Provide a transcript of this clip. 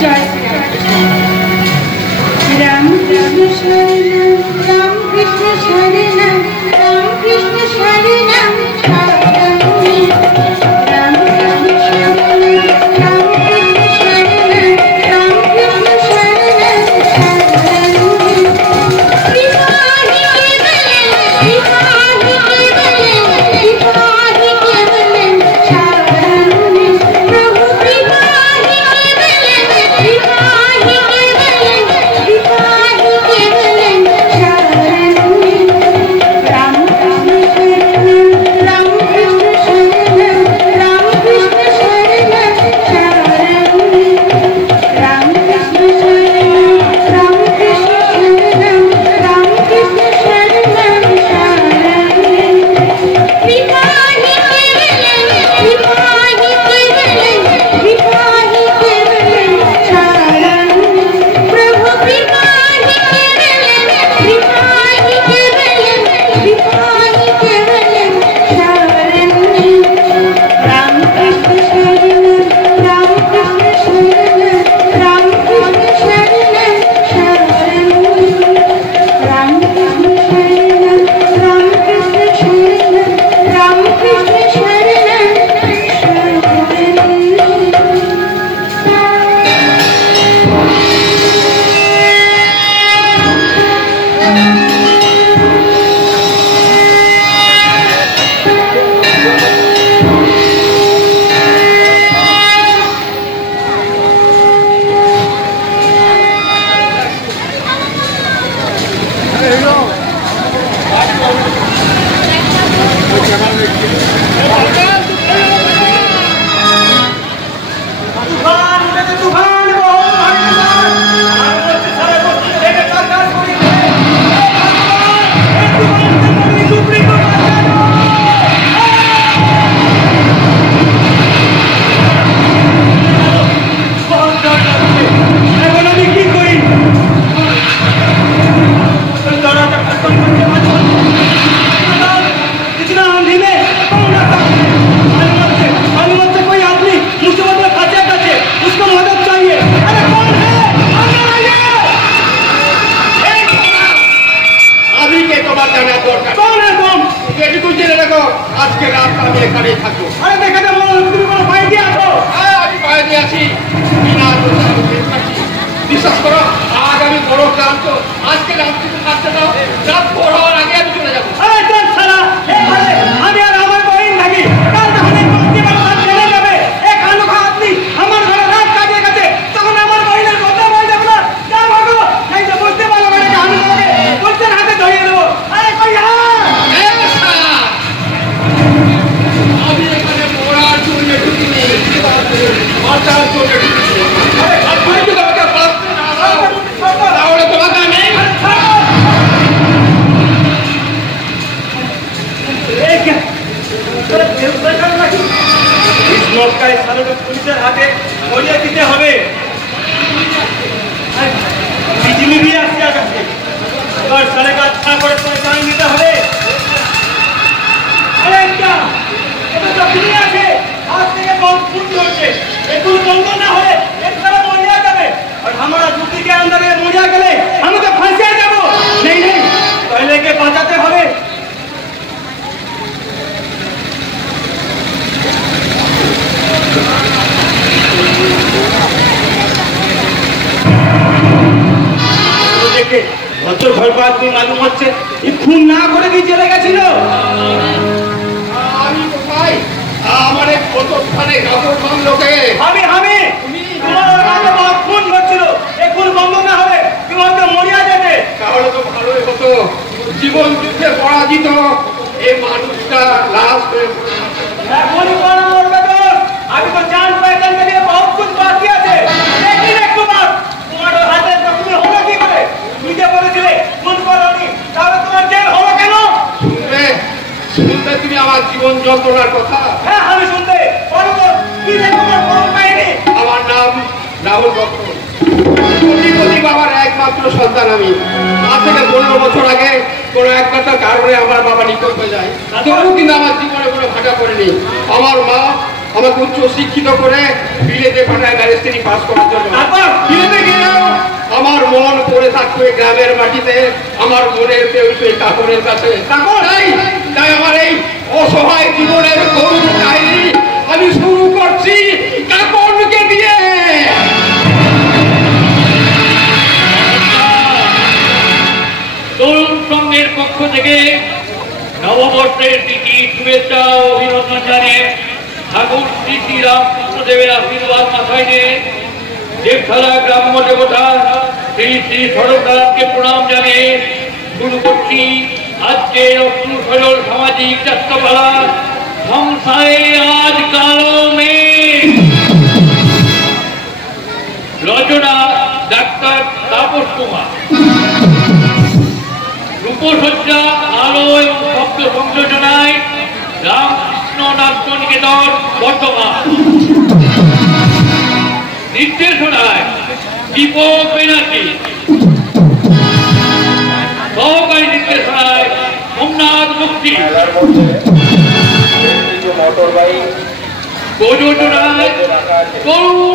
জয় রাম কৃষ্ণ শরণম রাম কৃষ্ণ শরণম রাম কৃষ্ণ শরণম জীবন যুদ্ধে পরাজিত এই মানুষটা লাশ আমি তো জান পাইতাম যে বহুত কিছু বাকি আছে দেখি একটু বাদ তোমার হাতে তুমি হলো কি করে তুমি যে বলেছিলে ফোন করনি তাহলে তোমার জেল হলো কেন শুনতে তুমি আমার জীবন যন্ত্রণার কথা হ্যাঁ আমি শুনতে বলো তো কি যে তোমার কোন কাহিনী আমার নাম রাহুল দত্ত কোটি বাবার একমাত্র সন্তান আমি আজ থেকে 15 বছর আগে কোনো একটা কারণে আমার বাবা নিখোঁজ হয়ে যায় তবু কিন্তু আমার জীবনে কোনো ভাটা পড়েনি আমার মা আমাকে উচ্চ শিক্ষিত করে বিলেতে পাঠায় ব্যারিস্টারি পাস করার জন্য। বিলেতে গেলেও আমার মন পড়ে থাকবে গ্রামের মাটিতে, আমার মনের পেয়ে কাকনের কাছে। তাই আমার এই অসহায় জীবনের করুণ কাহিনী আমি শুরু করছি কাকনকে দিয়ে। তরুণ সংঘের পক্ষ থেকে নববর্ষের প্রীতি শুভেচ্ছা ও অভিনন্দন জানিয়ে ঠাকুর শ্রী শ্রী রামকৃষ্ণদেবের আশীর্বাদ মাথায় নিয়ে দেবধারা গ্রাম্য দেবতা শ্রী শ্রী সরকারকে প্রণাম জানিয়ে শুরু করছি আজকে অশ্রু সজল সামাজিক যাত্রাপালা সংসারে আজ কালো মেঘ। রচনা ডাক্তার তাপস কুমার, রূপসজ্জা আলো এবং শব্দ সংযোজনায় রামকৃষ্ণ নাট্য নিকেতন বর্তমান, নির্দেশনায় দীপক ব্যানার্জি, সহকারী নির্দেশনায় সোমনাথ মুক্তি, প্রযোজনায় তরুণ